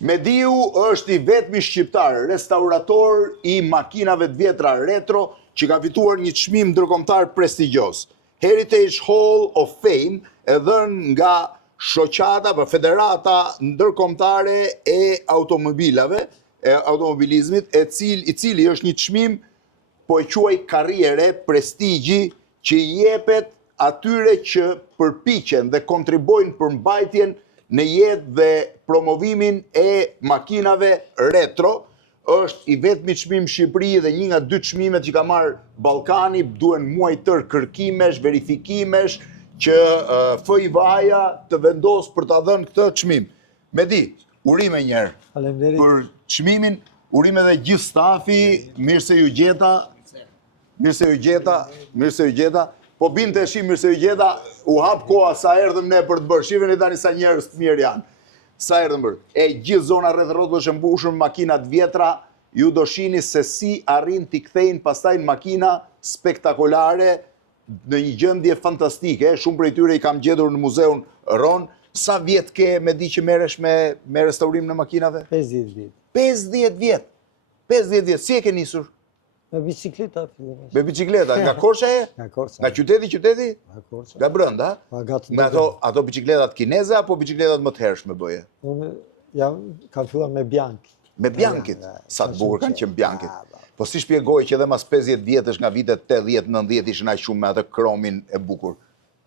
Mediu është i vetmi shqiptar restaurator i makinave të vjetra retro që ka fituar një çmim ndërkombëtar prestigjos. Heritage Hall of Fame e dhënë nga shoqata për Federata Ndërkombëtare e automobilizmit, i cili është një çmim po e quaj karriere, prestigji që i jepet atyre që përpiqen dhe kontribojnë për mbajtjen në jetë dhe promovimin e makinave retro. Është i vetmi çmim Shqipëri dhe një nga 2 çmimet që ka marrë Ballkani, duhen muaj tër kërkimesh, verifikimesh që FIVA-ja të vendos për ta dhënë këtë çmim. Medi, urime një herë. Faleminderit. Për çmimin, urime dhe gjithë stafi, mirë se ju gjeta. Mirë se ju gjeta. Po binte mirë se ju gjeta, u hap koha sa erdhëm ne për të bërë. Shifeni tani sa njerëz të mirë janë. Sa erdhëm bërë. E gjithë zona rreth rrotës është mbushur me makinat vjetra, ju do shihni se si arrin t'i kthejnë pastaj në makina spektakolare në një gjendje fantastike. Shumë prej tyre i kam gjetur në muzeun Ron. Sa vjet ke me di që merresh me restaurim në makinave? 50 vjet. 50 vjet. 50 vjet. Si e ke nisur? Me bicikleta fillimisht. Me bicikleta, nga Korça e? Nga Korça. Nga qyteti? Nga Korça. Nga brenda? Me ato bicikletat kineze apo bicikletat më të hershme bëje? Unë kam filluar me Bianchi. Me Bianchit? Sa të bukur kanë qenë Bianchit. Po si shpjegoj që edhe mas 50 vjetësh nga vitet 80-90 ishin aq shumë me atë kromin e bukur?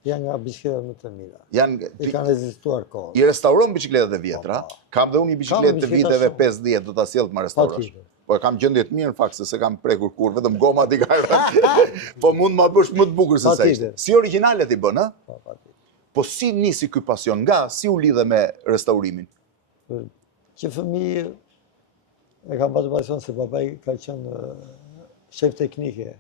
Janë nga bicikletat më të mira. I kanë rezistuar kohën. I restauron bicikletat e vjetra? Kam dhe unë një bicikletë të viteve 50, do ta sjell të ma restaurosh. Po e kam gjendje të mirë në fakt, se kam prekur kur, vetëm gomat i ka rënë. Po mund ma bësh më të bukur se sa ishte. Si originalet i bën, ha? Po si nisi ky pasion nga, si u lidhe me restaurimin? Që fëmijë e kam pasur pasion se papai ka qenë shef teknike.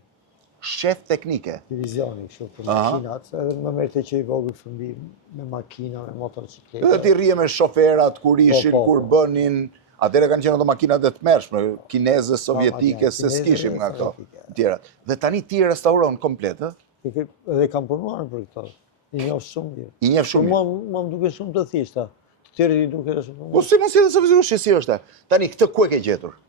Shef teknike? Divizioni, kështu për makinat, edhe më merrte që i vogël fëmijë me makina, me motocikleta. Edhe ti rrije me shoferat, kur ishin, kur bënin. Atëre kanë qenë ato makinat e tmerrshme, kineze, sovjetike, se s'kishim nga këto tjera. Dhe tani ti restauron komplet, ë? Edhe kam punuar për këto. I njeh shumë mirë. I njeh shumë mirë. Më duket shumë të thjeshta. Të tjerë i duket shumë. Po si mos i dhe si është? Tani këtë ku e ke gjetur?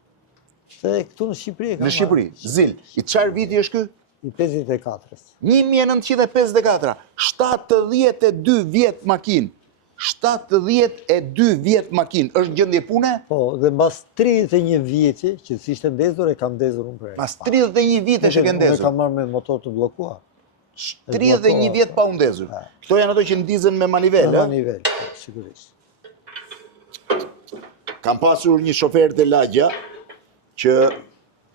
Se këtu në Shqipëri kam. Në Shqipëri, Zil. I çfarë viti është ky? I 54-s. 1954. 72 vjet makinë. 72 vjet makinë, është gjendje pune? Po, dhe mbas 31 vjeqe, që si ishte ndezur, e kam ndezur unë për e. Mas 31 vite që ke ndezur? Unë e kam marrë me motor të blokuar. 31 vjet pa u ndezur? Këto janë ato që ndizën me manivel, Me manivel, sigurisht. Kam pasur një shofer të lagja, që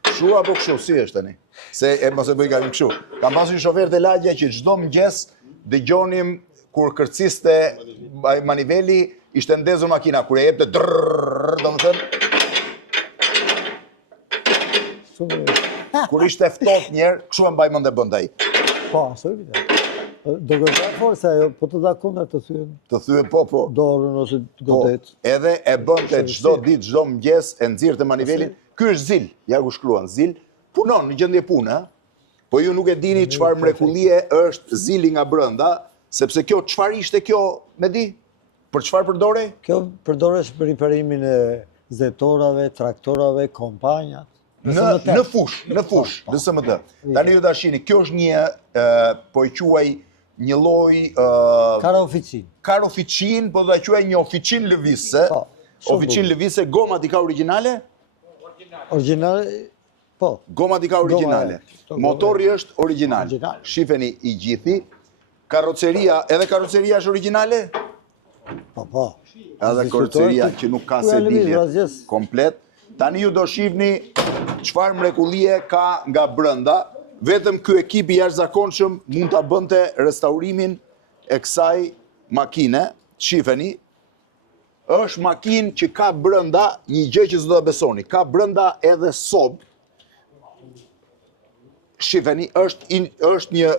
kështu apo kështu, si është tani? Se mos e bëj gabim kështu. Kam pasur një shofer të lagja që çdo mëngjes dëgjonim kur kërciste maniveli, ishte ndezur makina, kur e jepte drrrr, do më thënë. Kur ishte ftohtë njerë, kështu e mbaj mend e bënd ai. Po, absolutisht. Do gëzar forse ajo, po të dha kundër të thyen. Të thyen, po. Dorën ose godet. Edhe e bënte çdo ditë, çdo mëngjes, e nxirrte manivelin. Ky është Zil, ja ku shkruan, Zil punon në gjendje pune, po ju nuk e dini çfarë mrekullie është Zili nga brenda. Sepse kjo, çfarë ishte kjo, me di? Për çfarë përdorej? Kjo përdoresh për riparimin e zetorave, traktorave, kompanjat. Në fush, në SMT. Tani ju ta shihni, kjo është një, po e quaj një lloj... Karoficin. Karoficin, po do ta quaj një oficin lëvizse. Oficin lëvizse, gomat i ka origjinale? Origjinale, po. Gomat i ka origjinale. Motori është origjinal. Shifeni i gjithi. Edhe karoceria është origjinale? Po. Edhe karoceria që nuk ka sedilje komplet. Tani ju do shihni çfarë mrekullie ka nga brenda. Vetëm ky ekip i jashtëzakonshëm mund ta bënte restaurimin e kësaj makine. Shifeni. Është makinë që ka brenda një gjë që s'do ta besoni. Ka brenda edhe sob. Shifeni, është një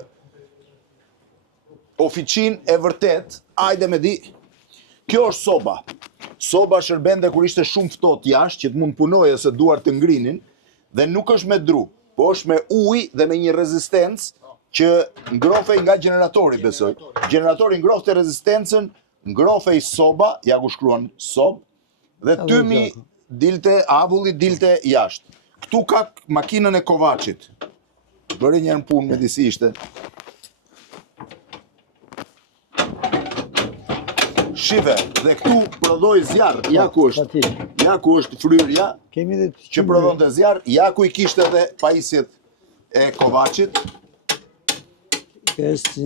oficin e vërtet, ajde me di, kjo është soba. Soba shërbente kur ishte shumë ftohtë jashtë, që të mund punoje se duar të ngrinin, dhe nuk është me dru, po është me ujë dhe me një rezistencë që ngrofej nga generatori, besoj. Generatori ngrofte rezistencën, ngrofej soba, ja ku shkruan sob, Dhe tymi dilte, avulli dilte jashtë. Këtu ka makinën e Kovaçit. Bëri një herë punë me disi ishte. Shive, dhe këtu prodhoi zjarr. Ja ku është. Ja ku është fryrja Kemi dhe që prodhonte zjarr. Ja ku I kishte edhe pajisjet e Kovaçit. Kjo është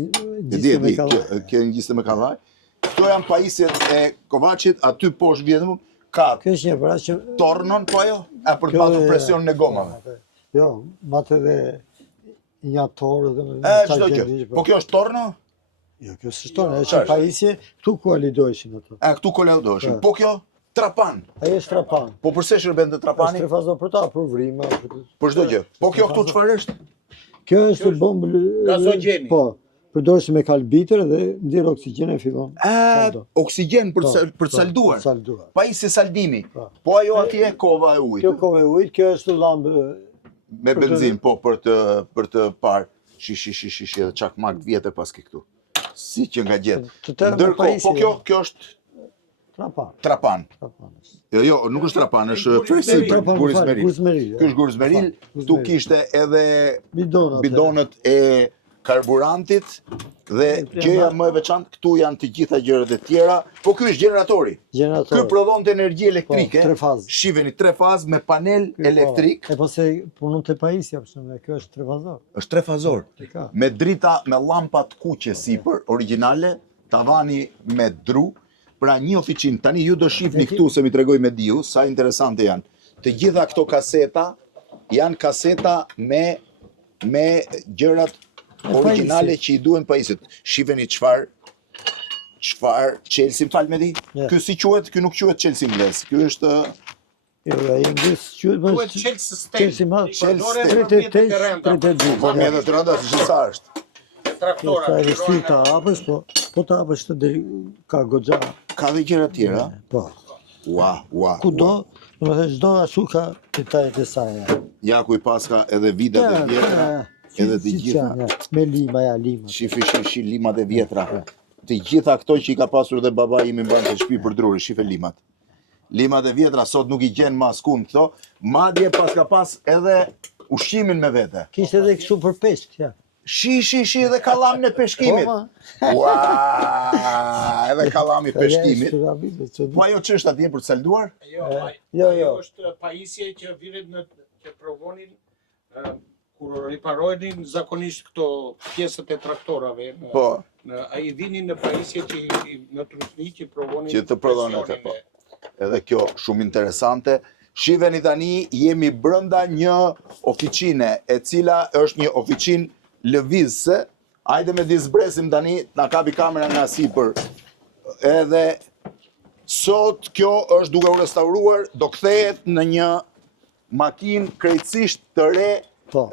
gjiste me kallaj. Kjo gjiste me kallaj. Këto janë pajisjet e Kovaçit, aty poshtë vjen ka Kjo është një aparat që tornon, po ajo? E për të matur presionin e gomave. Jo, matë edhe një torë dhe Çdo gjë. Po kjo është torno? Jo, kjo është torno, është pajisje, këtu ku alidoheshin ato. Këtu kolidoheshin. Po kjo trapan. Ajo është trapan. Po përse shërben të trapani? Është trefazor për ta, për vrima. Për çdo gjë. Po kjo këtu çfarë është? Kjo është bombë gazogjeni. Po, përdorës me kalbitër dhe nxjerr oksigjen e fillon. Oksigjen për të salduar. Pajisje saldimi. Po ajo atje kova e ujit. Kjo kova e ujit, kjo është lambë me benzinë, po për të parë. Shi edhe çakmak vjetër pas këtu. Si që nga gjetë. Ndërkohë, po kjo është trapan. Jo, nuk është trapan, është fresip, gurizmeril. Ky është gurizmeril, tu kishte edhe bidonët e karburantit dhe gjëja më e veçantë këtu janë të gjitha gjërat e tjera, po ky është generatori. Ky prodhonte energji elektrike. Shiheni 3 fazë me panel elektrik. E po se punon te pajisja, kjo është trefazor. Është trefazor. Me drita me llampa të kuqe sipër, origjinale, tavani me dru. Pra një oficinë, tani ju do shihni këtu se mi tregoj me diu, sa interesante janë. Të gjitha këto kaseta janë kaseta me gjërat origjinale që I duhen pajisjet. Shiheni çfarë Chelsea, fal me di. Ky si quhet? Ky nuk quhet Chelsea ingles. Ky është ai ingles quhet Chelsea State. Po më edhe të rënda se sa është. Traktora. Ka rishti të hapësh, po të hapësh të deri ka goxha. Ka dhe gjëra tjera? Po. Ua. Kudo, domethënë çdo ashtu ka detajet e saj. Ja ku I paska edhe vitet e vjetra, edhe të gjitha. Me lima. Shifi limat e vjetra. Të gjitha këto që I ka pasur dhe baba im I mban të shtëpi për druri, shife limat. Limat e vjetra sot nuk I gjen më askund këto, madje paska pas edhe ushqimin me vete. Kishte edhe kështu për peshk, ja. Shi edhe kallamin e peshkimit. Ua, edhe kallami peshkimit. Po ajo ç'është atje për të salduar? Jo. Është pajisje që viret që provonin kur riparohenin zakonisht këto pjesët e traktorave. Po. Ai vinin në pajisje që në trusni që provonin. Që të prodhonin atë, po. Edhe kjo shumë interesante. Shiheni tani jemi brenda një oficine e cila është një oficinë lëvizse, hajde me disbresim tani, na kapi kamera nga sipër. Edhe sot kjo është duke u restauruar, do kthehet në një makinë krejtësisht të re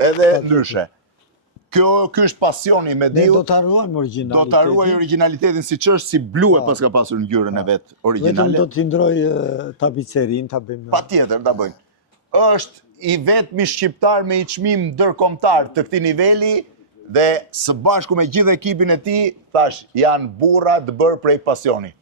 edhe ndryshe. Ky është pasioni me diu. Do ta ruajmë origjinalitetin. Do ta ruaj origjinalitetin siç është, si bluet pas ka pasur ngjyrën e vet origjinale. Vetëm do t'i ndroj tapicerin, ta bëjmë. Patjetër, ta bëjmë. Është I vetmi shqiptar me I çmim ndërkombëtar të këtij niveli. Dhe së bashku me gjithë ekipin e tij, thash, janë burra të bërë prej pasioni.